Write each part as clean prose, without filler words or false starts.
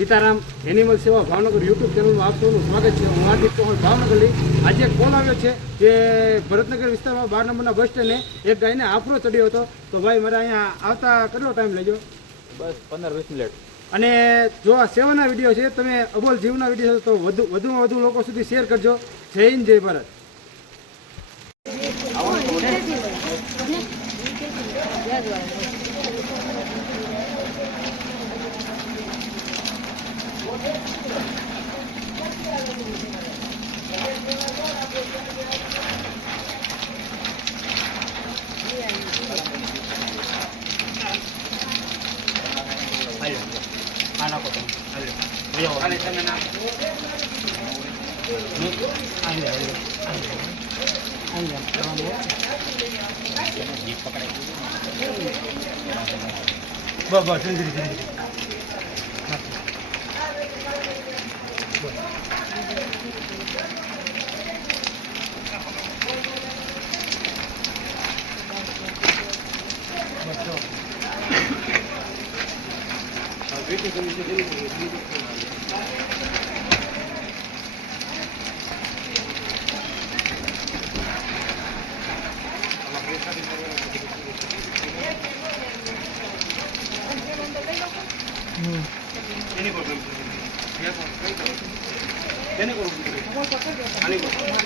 Sitaram animal સેવા Bhavnagar YouTube ચેનલમાં આપ સૌનું સ્વાગત છે. હું હાર્દિક ચૌહાણ ભાવનગરથી. આજે એક કોલ આવ્યો છે કે ભરતનગર વિસ્તારમાં 12 નંબરના બસ સ્ટેન્ડે એક ગાયને આફરો ચડ્યો હતો. તો ભાઈ મારે અહીંયા આવતા કેટલો ટાઈમ લેજો? બસ 15-20 મિનિટ. અને જો આ સેવાના વિડીયો છે, તમે અબોલ જીવના વિડીયો છે તો વધુમાં વધુ લોકો સુધી શેર કરજો. જય હિન્દ, જય ભારત.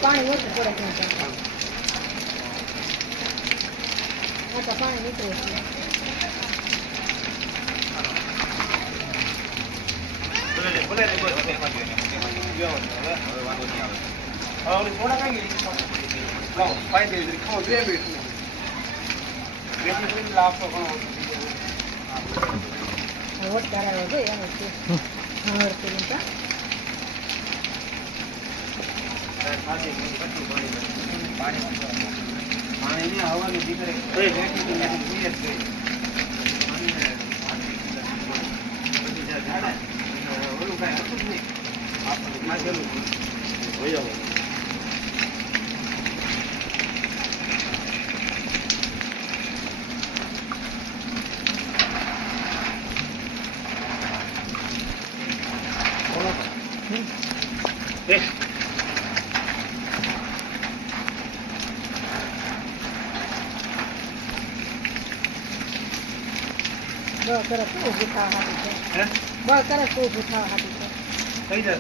પાણી ઓછું પડે પાણી નીકળે વોટ કરાવ્યો છે એમ પાણી હવાની દીકરે ઓલું કઈ હતું જ નહીં. સરસ ઊભું થવા હાથી છે બસ સરસ ઊભું થવા હાથી છે થઈ જાય